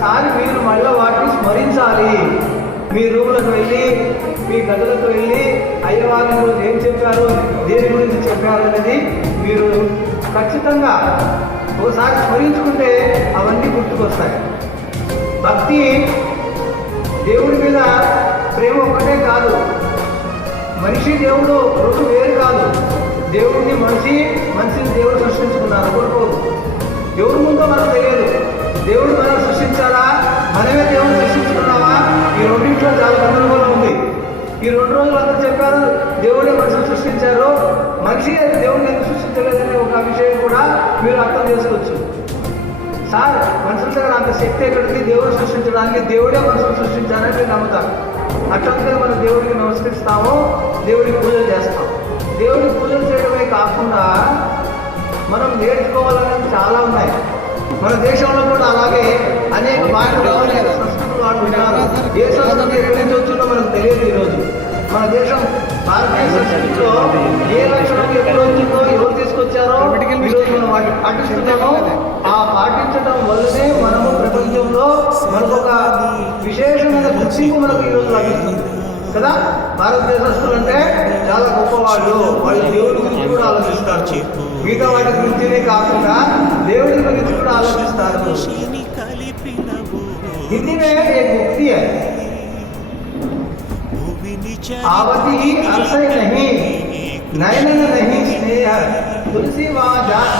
ప్రతిసారి మీరు మళ్ళీ వాటిని స్మరించాలి. మీ రూములకు వెళ్ళి, మీ గదులకు వెళ్ళి అయ్యవారి గురించి ఏం చెప్పారు, దేని గురించి చెప్పారు అనేది మీరు ఖచ్చితంగా ఒకసారి స్మరించుకుంటే అవన్నీ గుర్తుకొస్తాయి. భక్తి దేవుడి మీద ప్రేమ ఒకటే కాదు, మనిషి దేవుడు రెండు వేరు కాదు. దేవుడిని మనిషిని దేవుడు సృష్టించుకున్నారు కోరుకోదు. దేవుడి ముందు మనకు తెలియదు, దేవుడు మనం సృష్టించాడా, మనమే దేవుడు సృష్టించుకున్నామా, ఈ రెండింటిలో చాలా గందరగోళం ఉంది. ఈ 2 రోజులు అందరూ చెప్పారు దేవుడే మనుషులు సృష్టించారు, మనిషి దేవుడిని ఎందుకు సృష్టించలేదనే ఒక విషయం కూడా మీరు అర్థం చేసుకోవచ్చు. సార్ మనుషుల దగ్గర అంత శక్తి ఎక్కడికి, దేవుడు సృష్టించడానికి దేవుడే మనుషులు సృష్టించాలని మీరు నమ్ముతారు. అట్లా మనం దేవుడికి నమస్కరిస్తాము, దేవుడికి పూజలు చేస్తాం. దేవుడికి పూజలు చేయడమే కాకుండా మనం నేర్చుకోవాలనేది చాలా ఉన్నాయి. మన దేశంలో కూడా అలాగే అనేక భాషలు సంస్కృతులు ఆడుతున్నారు. ఏ సంస్కృతి ఎక్కడి నుంచి వచ్చిందో మనకు తెలియదు. ఈరోజు మన దేశం భారతీయ సంస్కృతిలో ఏ లక్షణం ఎక్కడ వచ్చిందో, ఎవరు తీసుకొచ్చారో ఈరోజు మనం వాటిని పాటిస్తున్నామో, ఆ పాటించడం వల్లనే మనము ప్రపంచంలో మనకు ఒక విశేషమైన గుర్తింపు మనకు ఈరోజు లభిస్తుంది కదా. భారతదేశస్తులు అంటే చాలా గొప్పవాళ్ళు, వాళ్ళు దేవుడి గురించి కూడా ఆలోచిస్తారు. మిగతా వాటి గురించినే కాకుండా దేవుడి గురించి కూడా ఆలోచిస్తారు. हिंदी में एक मुक्ति है, आवती अरसे नहीं नयन नहीं स्नेह तुलसी वहाँ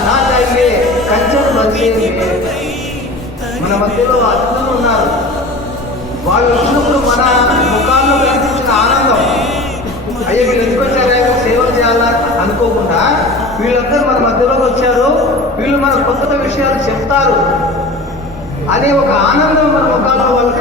ना जाइए कंचन बरसे మన మధ్యలో అతిథులు ఉన్నారు. వాళ్ళు వచ్చినప్పుడు మన ముఖాల్లో కనిపించిన ఆనందం, అయ్యో వీళ్ళు ఎందుకు వచ్చారా, సేవలు చేయాలా అనుకోకుండా వీళ్ళందరూ మన మధ్యలోకి వచ్చారు, వీళ్ళు మన కొత్త విషయాలు చెప్తారు అనే ఒక ఆనందం మన ముఖాల్లో వాళ్ళు